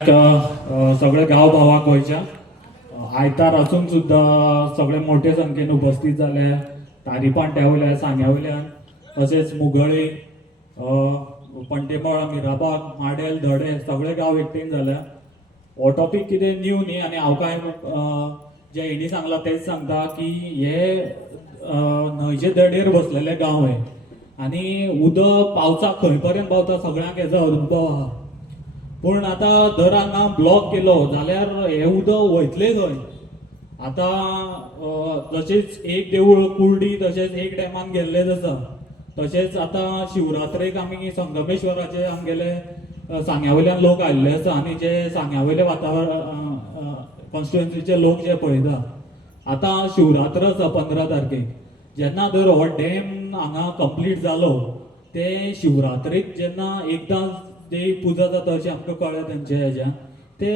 सगळे गाव भावाक गोंयच्या आयतार असून सुद्धा सगळे मोठे संख्येन उपस्थित झाले. तारीपांट्या वयल्यान सांग्या वयल्यान तशेंच मुगळे पंटेमळ मिराबाग माडेल धडे सगळे गांव एकठांय झाल्या. हो टॉपिक कितें न्यू न्ही आनी हांव काय जे हेणी सांगला तेच सांगता की हे न्हंयचे देडेर बसलेले गांव हे आनी उदक पावसाक खंय पर्यंत पावता सगळ्यांक हेजो अनुभव आहा. पूण आतां दर हांगा ब्लॉक केलो जाल्यार हे उदक वयतले खंय. आतां तशेंच एक देवूळ कुर्डी तशेंच एक टायमान गेल्लेच आसा. तशेंच आतां शिवरात्रेक आमी संगमेश्वराचे आमगेले सांग्या वयल्यान लोक आयिल्ले आसा आनी जे सांग्या वयले वातावरण कॉन्स्टिट्युएन्सीचे लोक जे पळयता आतां शिवरात्र आसा 15 तारखेक. जेन्ना जर हो डॅम हांगा कंप्लीट जालो ते शिवरात्रेक जेन्ना एकदां देवी पुजा जाता अशें आमकां कळ्ळें तेंचे हेज्या ते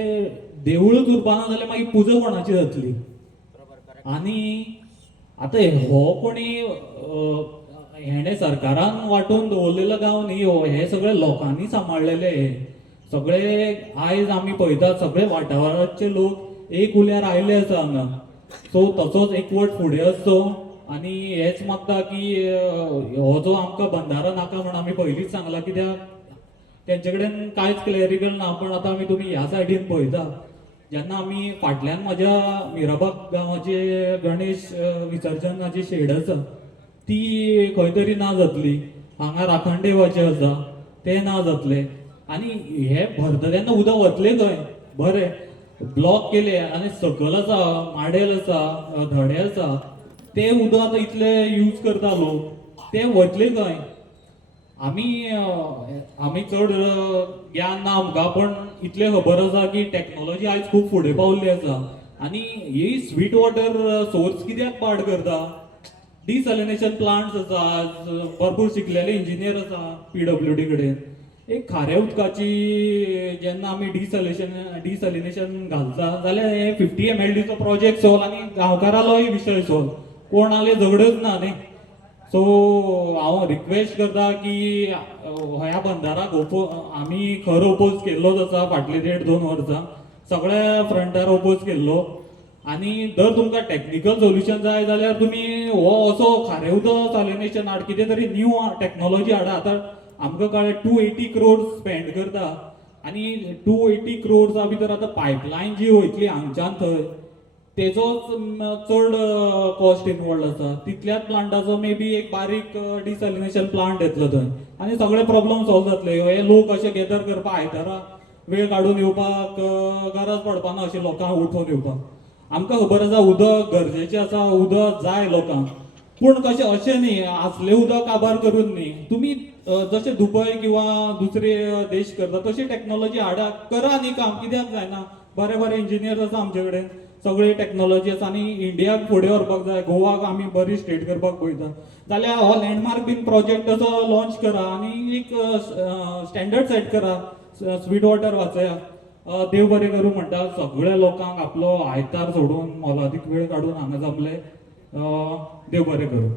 देवूळच उरपाना जाल्यार मागीर पुजा कोणाची जातली. आनी आतां हो कोणी हेणे सरकारान वांटून दवरलेलो गांव न्ही हो, हे सगळे लोकांनी सांबाळलेले. हे सगळे आयज आमी पळयतात सगळे वाठाराचे लोक एक उल्यार आयले आसा हांगा. सो तसोच एकवट फुडें आसचो आनी हेच मागता की हो जो आमकां बंधारो नाका म्हण आमी पयलींच सांगला कित्याक तेंचे कडेन कांयच क्लॅरिकल ना. पण आतां आमी तुमी ह्या सायडीन पळयता जेन्ना आमी फाटल्यान म्हाज्या मिराबाग गांवाचे गणेश विसर्जनाची शेड आसा ती खंय तरी ना जातली. हांगा राखण देवाचें आसा तें ना जातलें आनी हे भरता तेन्ना उदक वतलें खंय. बरें ब्लॉक केले आनी सकल आसा माडेल आसा धडे आसा ते उदक आतां इतले यूज करता लोक ते वतले खंय. आमी चड ज्ञान ना आमकां पण इतलें खबर आसा की टॅक्नॉलॉजी आयज खूब फुडें पावल्ली आसा आनी ही स्वीट वॉटर सोर्स कित्याक पाड करता. डिसॅलिनेशन प्लांट्स आसा भरपूर शिकलेले इंजिनियर आसा PWD कडेन. एक खाऱ्या उदकाची जेन्ना आमी डिसॅलिनेशन घालता जाल्यार हे 50 mld चो प्रोजेक्ट सॉल्व आनी गांवकारालोय विशय सॉल्व कोण आले झगडच ना न्ही. सो हांव रिक्वेस्ट करता की ह्या बंधाराक आमी खर ओपोज केल्लोच आसा फाटली 1.5-2 वर्सां सगळ्या फ्रंटार ओपोज केल्लो. आनी जर तुमकां टॅक्निकल सोल्युशन जाय जाल्यार तुमी हो असो खारें उदक सॅलिनेशन हाड कितें तरी न्यू टॅक्नॉलॉजी हाडा. आतां आमकां कळ्ळें 280 crores स्पेंड करता आनी 280 crores भितर आतां पायपलायन जी वयतली हांगच्यान थंय तेजोच चड कॉस्ट इनवॉल्ड आसा. तितल्याच प्लांटाचो मे बी एक बारीक डिसॅलिनेशन प्लांट येतलो थंय आनी सगळे प्रॉब्लेम सॉल्व जातले. हे लोक अशे गॅदर करपाक आयतारा वेळ काडून येवपाक गरज पडपाना अशें लोकांक उठोवन येवपाक. आमकां खबर आसा उदक गरजेचें आसा उदक जाय लोकांक पूण कशें अशें न्ही आसलें उदक काबार करून न्ही तुमी जशें दुबय किंवा दुसरे देश करता तशी टॅक्नॉलॉजी हाडा करा न्ही काम कित्याक जायना. बरे इंजिनियर्स आसा आमचे कडेन सगळी टॅक्नॉलॉजी आसा आनी इंडियाक फुडें व्हरपाक जाय. गोवाक आमी बरी स्टेट करपाक पळयता जाल्यार हो लँडमार्क बीन प्रोजेक्ट असो लॉन्च करा आनी एक स्टँडर्ड सेट करा. स्वीट वॉटर वाचया. देव बरें करूं म्हणटा सगळ्या लोकांक आपलो आयतार सोडून मोलादीक वेळ काडून हांगा जमले. देव बरें करूं.